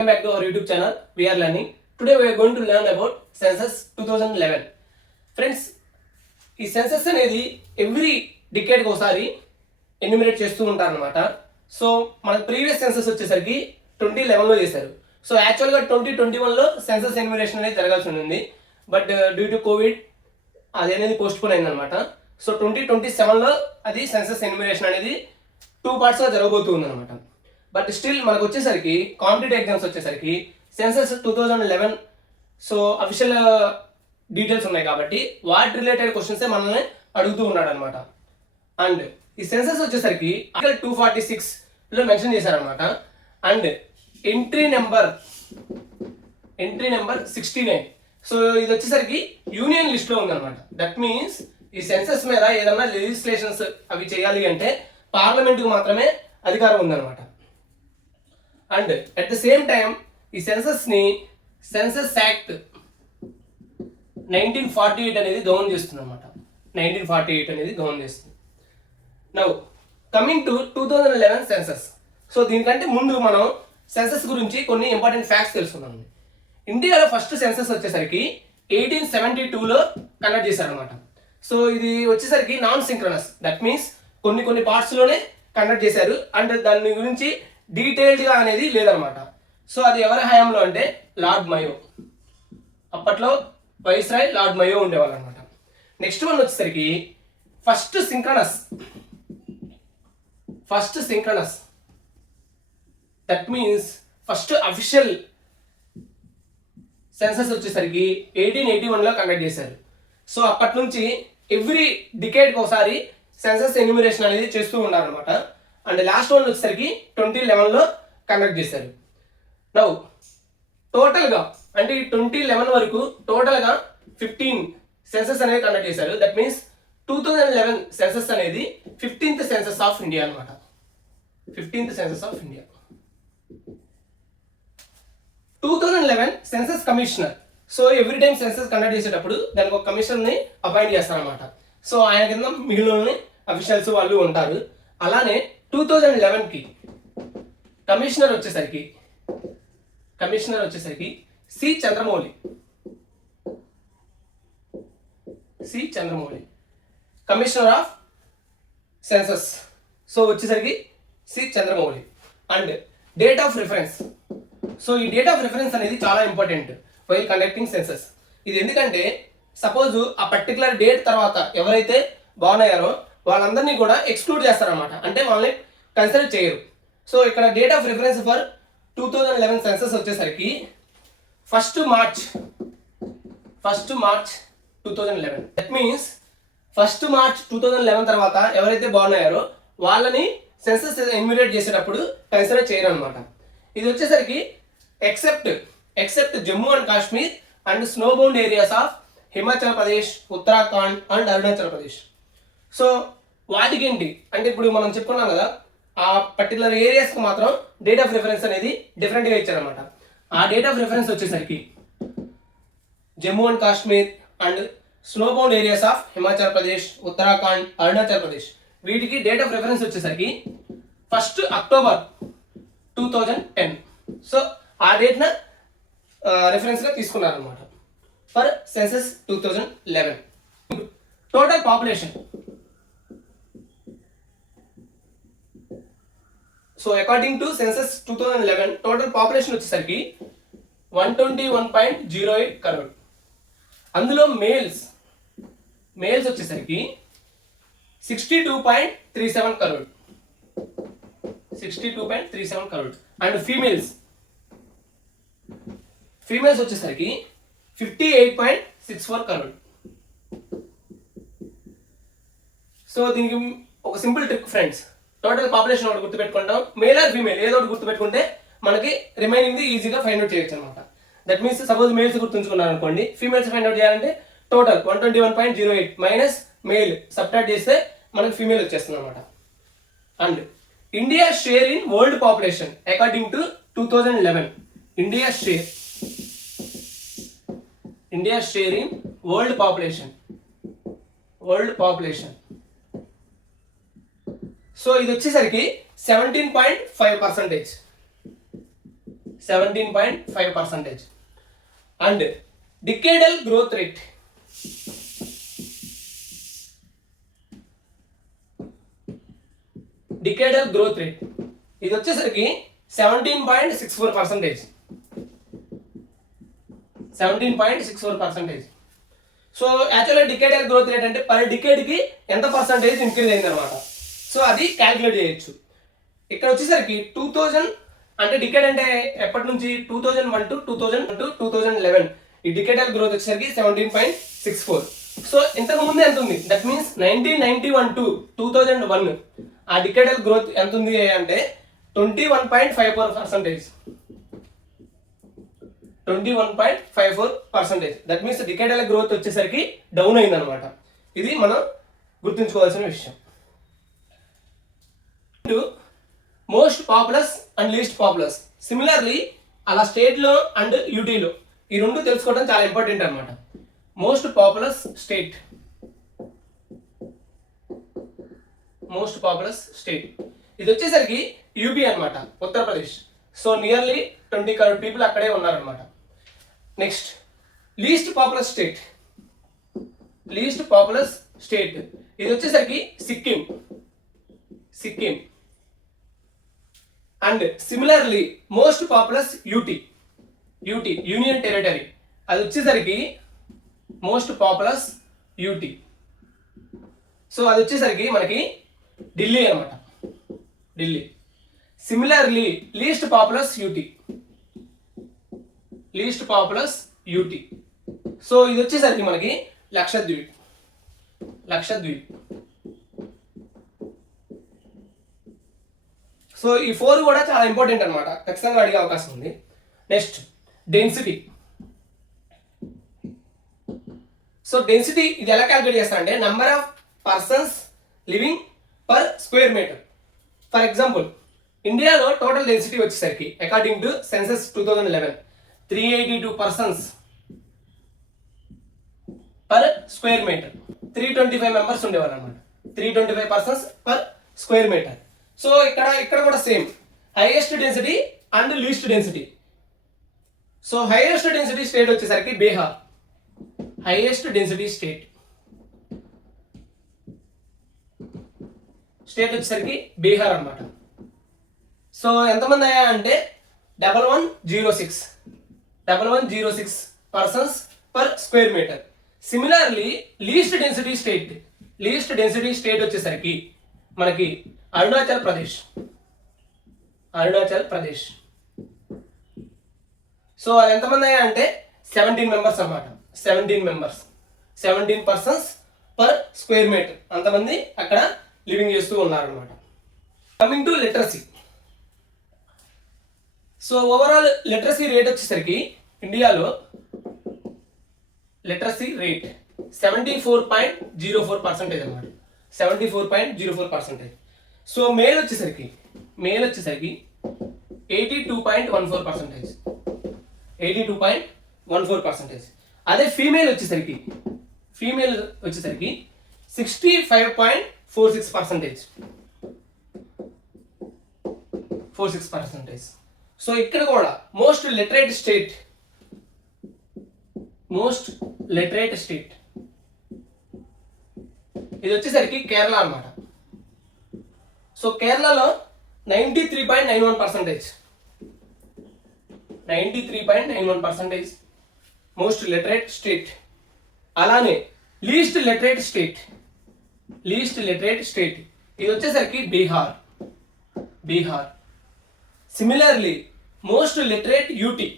Welcome back to our YouTube channel. We are learning. Today we are going to learn about census 2011. Friends, ఈ census అనేది every డికేడ్కి ఒకసారి enumerate చేస్తూ ఉంటారు అనమాట. So మన previous census వచ్చేసరికి 2011లో చేశారు. సో యాక్చువల్గా 2021లో సెన్సస్ ఎన్యూమరేషన్ అనేది జరగాల్సి ఉంది. బట్ డ్యూ టు కోవిడ్ అది అనేది పోస్ట్ పోన్ అయిందనమాట. సో 2027లో అది సెన్సస్ ఎన్యూమరేషన్ అనేది 2 పార్ట్స్గా జరగబోతుంది అనమాట. బట్ స్టిల్ మనకు వచ్చేసరికి కాంపిటేటివ్ ఎగ్జామ్స్ వచ్చేసరికి సెన్సస్ 2011 సో అఫీషియల్ డీటెయిల్స్ ఉన్నాయి కాబట్టి వాటి రిలేటెడ్ క్వశ్చన్సే మనల్ని అడుగుతూ ఉన్నాడు అనమాట. అండ్ ఈ సెన్సస్ వచ్చేసరికి ఆర్టికల్ 246లో మెన్షన్ చేశారనమాట. And entry number 69. సో ఇది వచ్చేసరికి యూనియన్ లిస్ట్లో ఉందన్నమాట. దట్ మీన్స్ ఈ సెన్సస్ మీద ఏదైనా లెజిస్లేషన్స్ అవి చేయాలి అంటే పార్లమెంట్కి మాత్రమే అధికారం ఉందన్నమాట. And at the same time ఈ సెన్సస్ని సెన్సస్ యాక్ట్ 1948 అనేది గవర్న్ చేస్తుంది అనమాట. 1948 అనేది గవర్న్ చేస్తుంది. Now coming to 2011 census. So దీనికంటే ముందు మనం సెన్సస్ గురించి కొన్ని ఇంపార్టెంట్ ఫ్యాక్ట్స్ తెలుసుకుందాం. ఇండియాలో ఫస్ట్ సెన్సస్ వచ్చేసరికి 1872లో కండక్ట్ చేశారనమాట. సో ఇది వచ్చేసరికి నాన్ సింక్రనస్. దట్ మీన్స్ కొన్ని పార్ట్స్లోనే కండక్ట్ చేశారు. అండ్ దాని గురించి డీటెయిల్డ్గా అనేది లేదనమాట. సో అది ఎవరి హయాంలో అంటే లార్డ్ మయో, అప్పట్లో వైస్రాయ్ లార్డ్ మయో ఉండేవాళ్ళు అనమాట. నెక్స్ట్ వన్ వచ్చేసరికి first synchronous that means first official census వచ్చేసరికి 1881లో కండక్ట్ చేశారు. సో అప్పటి నుంచి ఎవ్రీ డికేడ్కి ఒకసారి సెన్సస్ ఎన్యూమరేషన్ అనేది చేస్తూ ఉన్నారనమాట. అండ్ లాస్ట్ వన్ వచ్చేసరికి 2011లో కండక్ట్ చేశారు. నౌ టోటల్గా అంటే ఈ 2011 వరకు టోటల్గా 15 సెన్సస్ అనేది కండక్ట్ చేశారు. దట్ మీన్స్ 2011 సెన్సస్ అనేది 15th సెన్సస్ ఆఫ్ ఇండియా అనమాట. 15th census of India. 2011 census commissioner. So every time census conduct చేసేటప్పుడు దానికి ఒక కమిషనర్ని అపాయింట్ చేస్తారనమాట. సో ఆయన కింద మిగిలిన అఫీషియల్స్ వాళ్ళు ఉంటారు. అలానే 2011కి కమిషనర్ వచ్చేసరికి C Chandramouli commissioner of census. So వచ్చేసరికి C Chandramouli. And date of reference. So ఈ డేట్ ఆఫ్ రిఫరెన్స్ అనేది చాలా ఇంపార్టెంట్ వైల్ కండక్టింగ్ సెన్సస్. ఇది ఎందుకంటే సపోజ్ ఆ పర్టికులర్ డేట్ తర్వాత ఎవరైతే బాన్ అయ్యారో వాళ్ళందరినీ కూడా ఎక్స్క్లూడ్ చేస్తారనమాట. అంటే వాళ్ళని కన్సిడర్ చేయరు. సో ఇక్కడ date of reference for 2011 census వచ్చేసరికి first March 2011. That means first March 2011 తర్వాత ఎవరైతే బాన్ అయ్యారో వాళ్ళని సెన్సస్ ఎన్యూమరేట్ చేసేటప్పుడు కన్సిడర్ చేయరు అనమాట. ఇది వచ్చేసరికి except Jammu and Kashmir and snowbound areas of Himachal Pradesh, Uttarakhand and Arunachal Pradesh. So వాటికి ఏంటి అంటే ఇప్పుడు మనం చెప్పుకున్నాం కదా, ఆ పర్టికులర్ ఏరియాస్కి మాత్రం డేట్ ఆఫ్ రిఫరెన్స్ అనేది డిఫరెంట్గా ఇచ్చారనమాట. ఆ డేట్ ఆఫ్ రిఫరెన్స్ వచ్చేసరికి Jammu and Kashmir and snowbound areas of Himachal Pradesh, Uttarakhand, Arunachal Pradesh వీటికి డేట్ ఆఫ్ రిఫరెన్స్ వచ్చేసరికి 1st అక్టోబర్ 2010. సో ఆ డేట్న రిఫరెన్స్గా తీసుకున్నారనమాట for census 2011. Total population. So according to census 2011 total population వచ్చేసరికి 121.08 crore. అందులో మేల్స్ వచ్చేసరికి 62.37 crore. అండ్ ఫీమేల్స్ వచ్చేసరికి 58.64 crore. సో దీనికి ఒక simple trick friends. Total population ఒకటి గుర్తుపెట్టుకుంటాం, మేల్ ఆర్ ఫీమేల్ ఏదో ఒకటి గుర్తుపెట్టుకుంటే మనకి రిమైనింగ్ ఈజీగా ఫైండ్ అవుట్ చేయొచ్చు అనమాట. దట్ మీన్స్ సపోజ్ మేల్స్ గుర్తుంచుకున్నారు అనుకోండి, ఫీమేల్స్ ఫైండ్ అవుట్ చేయాలంటే టోటల్ 121.08 మైనస్ మేల్ సబ్ట్రాక్ట్ చేస్తే మనకి ఫీమేల్ వచ్చేస్తుంది అనమాట. And India share in world population according to 2011. India share in world population. So ఇది వచ్చేసరికి 17.5%. 17.5%. And decadal growth rate. Decadal growth rate ఇది వచ్చేసరికి 17.64%. 17.64%. సో యాక్చువల్గా డికేడల్ గ్రోత్ రేట్ అంటే పర్ డికేడ్కి ఎంత పర్సంటేజ్ ఇంక్రీజ్ అయింది అనమాట. సో అది క్యాలిక్యులేట్ చేయొచ్చు. ఇక్కడ వచ్చేసరికి 2000 అంటే డికేడ్ అంటే ఎప్పటి నుంచి 2001 to 2011 ఈ డికేడల్ గ్రోత్ వచ్చేసరికి 17.64. సో ఇంతకు ముందు ఎంత ఉంది, దట్ మీన్స్ 1991 to 2001 ఆ డికేడల్ గ్రోత్ ఎంత ఉంది అంటే 21.54%. 21.54%. దట్ మీన్స్ డికేడల్ గ్రోత్ వచ్చేసరికి డౌన్ అయింది అనమాట. ఇది మనం గుర్తుంచుకోవాల్సిన విషయం. Most populous and least populous. Similarly అలా స్టేట్లో అండ్ యూటీలో ఈ రెండు తెలుసుకోవడం చాలా ఇంపార్టెంట్ అనమాట. Most populous state, most populous state ఇది వచ్చేసరికి యూపీ అనమాట, Uttar Pradesh. So nearly 20 crore people అక్కడే ఉన్నారనమాట. Next least populous state, least populous state ఇది వచ్చేసరికి Sikkim, Sikkim. And similarly most populous UT, UT union territory అది వచ్చేసరికి మోస్ట్ పాపులస్ యూటీ. సో అది వచ్చేసరికి మనకి ఢిల్లీ అనమాట, Delhi. Similarly least populous UT, least populous UT. So ఇది వచ్చేసరికి మనకి లక్షద్వీప్, లక్షద్వీప్. సో ఈ 4 కూడా చాలా ఇంపార్టెంట్ అనమాట, ఖచ్చితంగా అడిగే అవకాశం ఉంది. Next density. సో డెన్సిటీ ఇది ఎలా క్యాలిక్యులేట్ చేస్తారంటే number of persons living per square metre. For example ఇండియాలో టోటల్ డెన్సిటీ వచ్చేసరికి according to census 2011 382 persons per square metre. 325 members ఉండేవారు అనమాట, 325 persons per square metre. So ఇక్కడ కూడా same highest density and least density. So highest density state వచ్చేసరికి Bihar, highest density state వచ్చేసరికి బీహార్ అనమాట. So ఎంతమంది అయ్యా అంటే 1106 persons per square metre. Similarly least density state, least density state వచ్చేసరికి మనకి అరుణాచల్ ప్రదేశ్, అరుణాచల్ ప్రదేశ్. సో అది ఎంతమంది అయ్యా అంటే 17 మెంబర్స్ అనమాట, 17 members, 17 persons per square metre అంతమంది అక్కడ లివింగ్ చేస్తూ ఉన్నారనమాట. Coming to literacy. So overall literacy rate వచ్చేసరికి ఇండియాలో లిటరసీ రేట్ 74.04% అనమాట, 74.04%. సో మేల్ వచ్చేసరికి 82.14%, 82.14%. అదే ఫీమేల్ వచ్చేసరికి 65.46%, 46%. సో ఇక్కడ కూడా most literate state, most literate state ఇది వచ్చేసరికి కేరళ అనమాట. సో కేరళలో 93.91%, 93.91% మోస్ట్ లిటరేట్ స్టేట్. అలానే least literate state, least literate state ఇది వచ్చేసరికి Bihar, Bihar. Similarly most literate UT,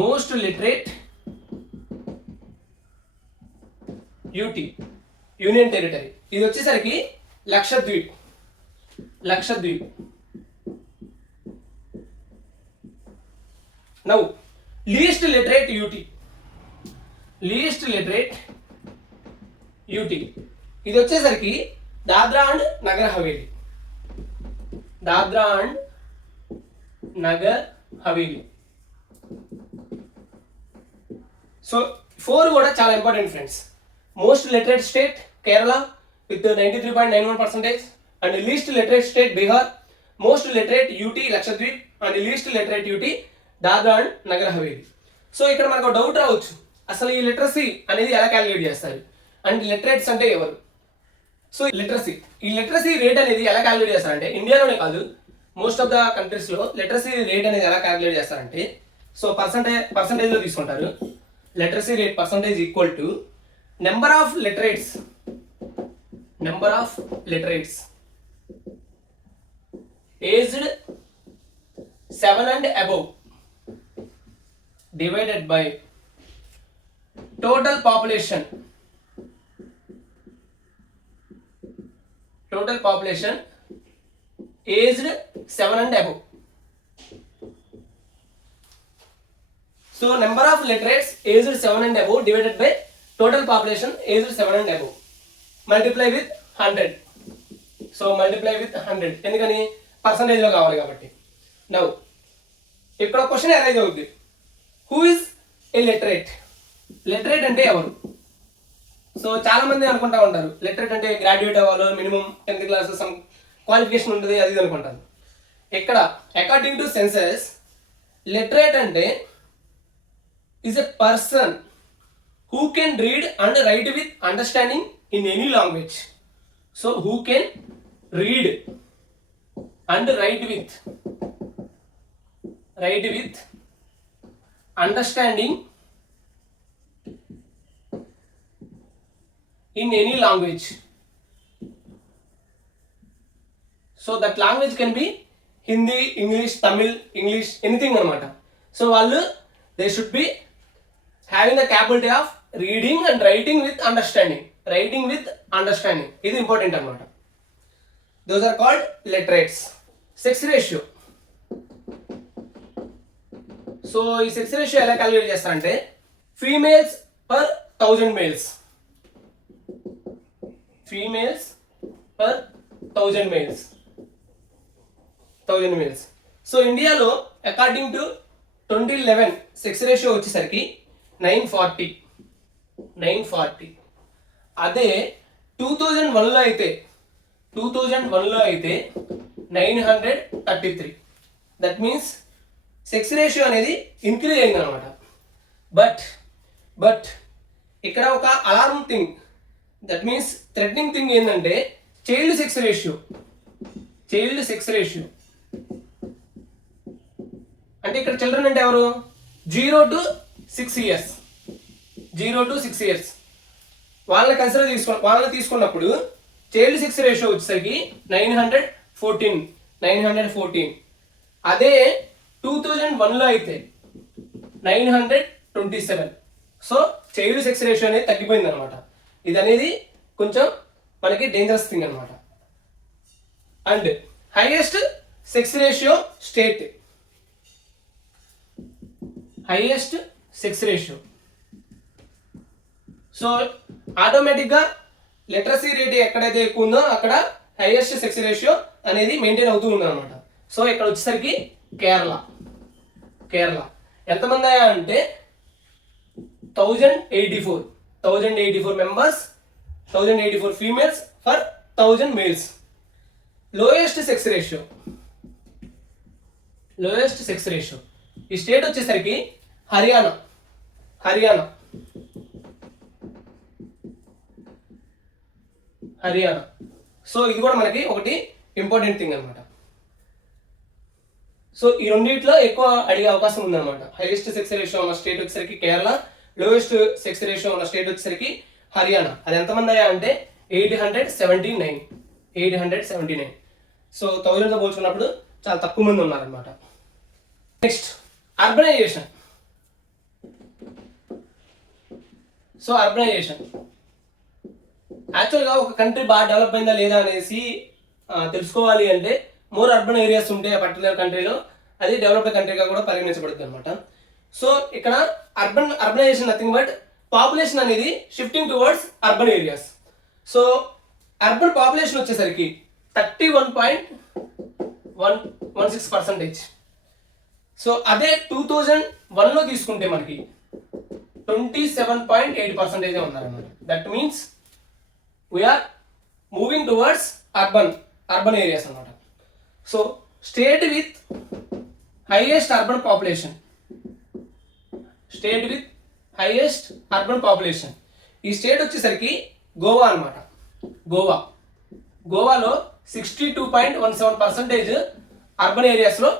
most literate UT union territory ఇది వచ్చేసరికి Lakshadweep, Lakshadweep. Now least literate UT, least literate UT ఇది వచ్చేసరికి Dadra and Nagar Haveli, Dadra and Nagar Haveli. So 4 కూడా చాలా important friends. Most literate state Kerala with 93.91% and least literate state Bihar, most literate UT Lakshadweep and least లిటరేటివిటీ Dadra and Nagar Haveli. So ఇక్కడ మనకు doubt రావచ్చు, అసలు ఈ లిటరసీ అనేది ఎలా క్యాలిక్యులేట్ చేస్తారు అండ్ లిటరేట్స్ అంటే ఎవరు? సో ఈ లిటరసీ రేట్ అనేది ఎలా క్యాలిక్యులేట్ చేస్తారంటే, ఇండియాలోనే కాదు మోస్ట్ ఆఫ్ ద కంట్రీస్లో లిటరసీ రేట్ అనేది ఎలా క్యాలిక్యులేట్ చేస్తారంటే, సో పర్సంటేజ్లో తీసుకుంటారు. Literacy rate percentage equal to number of literates aged 7 and above divided by total population aged 7 and above. So number of literates aged 7 and above divided by total population aged 7 and above, multiply with 100. So multiply with 100 ఎందుకని percentage లో కావాలి కాబట్టి. Now ఇక్కడ question arise అవుతుంది, who is a literate అంటే ఎవరు? So చాలా మంది అనుకుంటా ఉంటారు లిటరేట్ అంటే గ్రాడ్యుయేట్ అవ్వాలి, minimum 10th class some qualification ఉంటుంది అది అనుకుంటారు. ఇక్కడ అకార్డింగ్ టు సెన్సస్ లిటరేట్ అంటే is a person who can read and right with understanding in any language. So who can read and right with understanding in any language. So that language can be Hindi, English, Tamil, English, anything anamata. So వాళ్ళు they should be having the capability of reading and writing with understanding. ఇది important అనమాట. Those are called literates. Sex ratio. So ఈ sex ratio ఎలా calculate చేస్తారంటే, females per 1000 males. Females per 1000 males. So ఇండియాలో according to 2011 sex ratio వచ్చేసరికి 940. అదే 2001లో అయితే 933. That means sex ratio అనేది ఇంక్రీజ్ అయింది అనమాట. బట్ ఇక్కడ ఒక alarm thing, that means threatening thing ఏంటంటే చైల్డ్ సెక్స్ రేషియో అంటే ఇక్కడ చిల్డ్రన్ అంటే ఎవరు? 0 to 6 years వాళ్ళని తీసుకున్నప్పుడు చైల్డ్ సెక్స్ రేషియో వచ్చేసరికి 914. అదే 2001లో అయితే 927. సో చైల్డ్ సెక్స్ రేషియో అనేది తగ్గిపోయింది అనమాట. ఇది అనేది కొంచెం మనకి డేంజరస్ థింగ్ అనమాట. And highest sex ratio so ఆటోమేటిక్గా లిటరసీ రేట్ ఎక్కడైతే ఎక్కువ ఉందో అక్కడ హైయెస్ట్ సెక్స్ రేషియో అనేది మెయింటైన్ అవుతూ ఉంది అనమాట. సో ఇక్కడ వచ్చేసరికి కేరళ ఎంతమంది అయ్యా అంటే 1084 members, 1084 females for 1000 males. Lowest sex ratio ఈ స్టేట్ వచ్చేసరికి హర్యానా. సో ఇది కూడా మనకి ఒకటి ఇంపార్టెంట్ థింగ్ అనమాట. సో ఈ రెండింటిలో ఎక్కువ అడిగే అవకాశం ఉందన్నమాట. హైయెస్ట్ సెక్స్ రేషియో ఉన్న స్టేట్ వచ్చేసరికి కేరళ, లోయెస్ట్ సెక్స్ రేషియో ఉన్న స్టేట్ వచ్చేసరికి హర్యానా. అది ఎంతమంది అయ్యా అంటే 879. సో 1000తో పోల్చుకున్నప్పుడు చాలా తక్కువ మంది ఉన్నారనమాట. Next urbanisation. సో అర్బనైజేషన్ యాక్చువల్గా ఒక కంట్రీ బాగా డెవలప్ అయిందా లేదా అనేసి తెలుసుకోవాలి అంటే మోర్ అర్బన్ ఏరియాస్ ఉంటే ఆ పర్టికులర్ కంట్రీలో అది డెవలప్డ్ కంట్రీగా కూడా పరిగణించబడుతుంది అనమాట. సో ఇక్కడ అర్బనైజేషన్ నథింగ్ బట్ పాపులేషన్ అనేది shifting towards urban areas. So urban population వచ్చేసరికి 31.16%. సో అదే 2001లో తీసుకుంటే మనకి 27.8% ఉన్నారన్నమాట. That means we're moving towards urban areas అన్నమాట. So state with highest urban population, state with highest urban population. ఈ స్టేట్ వచ్చేసరికి గోవా అనమాట. గోవాలో 62.17% అర్బన్ ఏరియాస్లో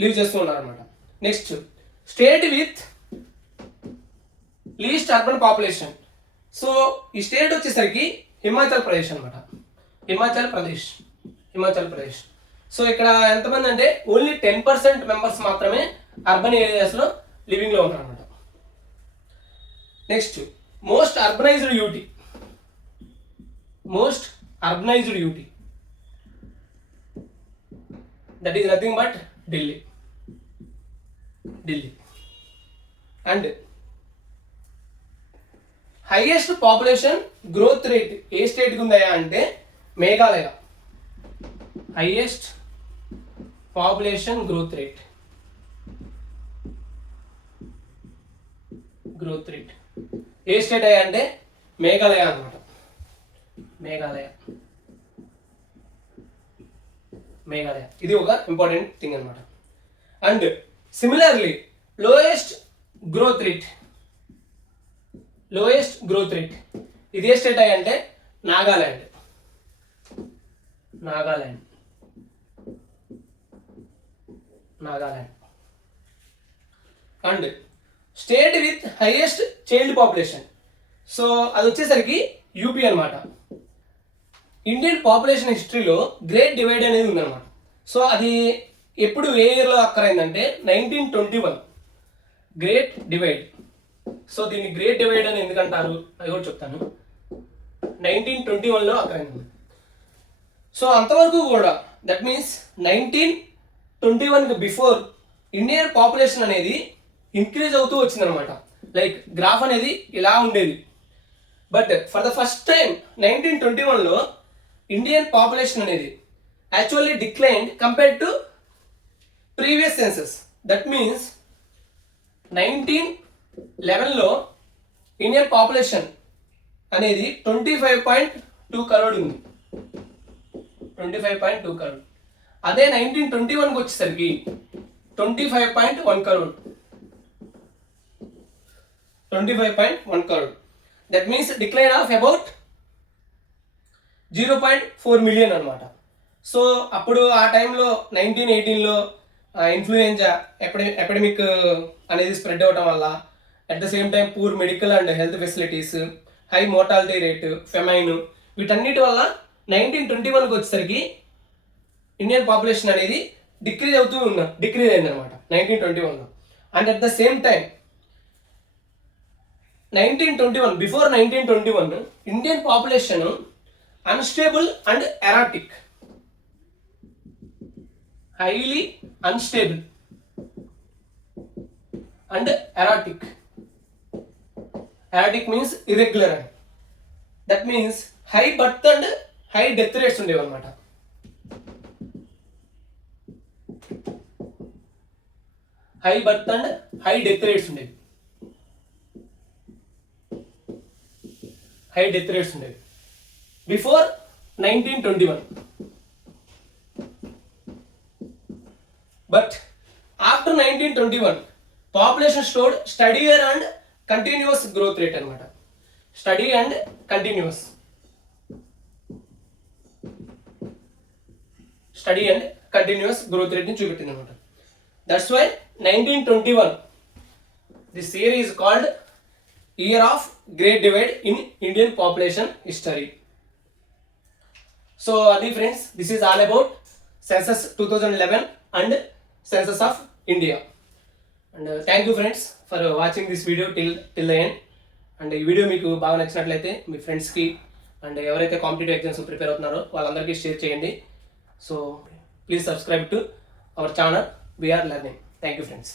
లివ్ చేస్తూ ఉన్నారు అనమాట. Next state with least urban population. So ఈ స్టేట్ వచ్చేసరికి హిమాచల్ ప్రదేశ్ అనమాట. హిమాచల్ ప్రదేశ్. సో ఇక్కడ ఎంతమంది అంటే ఓన్లీ 10% మెంబర్స్ మాత్రమే అర్బన్ ఏరియాస్లో లివింగ్లో ఉన్నారు అనమాట. Next most urbanised UT, that is nothing but Delhi. And highest population growth rate ఏ స్టేట్కి ఉందా అంటే Meghalaya. Highest population growth rate ఏ స్టేట్ అయ్యా అంటే మేఘాలయ అనమాట. మేఘాలయ ఇది ఒక ఇంపార్టెంట్ థింగ్ అనమాట. And similarly lowest growth rate ఇది ఏ స్టేట్ అయ్యా అంటే Nagaland. And state with highest child population. So అది వచ్చేసరికి యూపీ అనమాట. ఇండియన్ పాపులేషన్ హిస్టరీలో గ్రేట్ డివైడ్ అనేది ఉందన్నమాట. సో అది ఎప్పుడు ఏ ఇయర్లో అక్కరైందంటే 1921 గ్రేట్ డివైడ్. సో దీన్ని గ్రేట్ డివైడ్ అని ఎందుకంటారు అది కూడా చెప్తాను. 1921లో అక్కరైంది. సో అంతవరకు కూడా దట్ మీన్స్ 1921కి బిఫోర్ ఇండియన్ పాపులేషన్ అనేది ఇంక్రీజ్ అవుతూ వచ్చిందనమాట. లైక్ గ్రాఫ్ అనేది ఇలా ఉండేది. But for the first time 1921లో ఇండియన్ పాపులేషన్ అనేది actually declined compared to previous census. That means 1911లో ఇండియన్ పాపులేషన్ అనేది 25.2 crore ఉంది. 25.2 crore. అదే 1921కి వచ్చేసరికి 25.1 crore. 25.1 crore. That means decline of about 0.4 million అనమాట. సో అప్పుడు ఆ టైంలో 1918లో ఇన్ఫ్లుయెంజా ఎపిడమిక్ అనేది స్ప్రెడ్ అవ్వడం వల్ల, at the same time poor medical and health facilities, high mortality rate, famine, వీటన్నిటి వల్ల 1921కి వచ్చేసరికి ఇండియన్ పాపులేషన్ అనేది డిక్రీజ్ అయిందనమాట 1921లో. And at the same time 1921 before 1921 Indian population unstable and erratic, highly unstable and erratic. Erratic means irregular అని. That means high birth and high death rates ఉండేవి అనమాట. High birth and high death rates ఉండేవి. Before 1921. But after 1921, population showed steadier and continuous growth rate అనమాట. Study and continuous growth రేట్ని చూపెట్టింది అనమాట. That's why 1921 this year is called year of great divide in Indian population history. So అది friends, this is all about census 2011 and census of India. And thank you friends for watching this video till the end. And ఈ video మీకు బాగా నచ్చినట్లయితే మీ ఫ్రెండ్స్కి and ఎవరైతే competitive exams prepare అవుతున్నారో వాళ్ళందరికీ share చేయండి. So please subscribe to our channel VR learning. Thank you friends.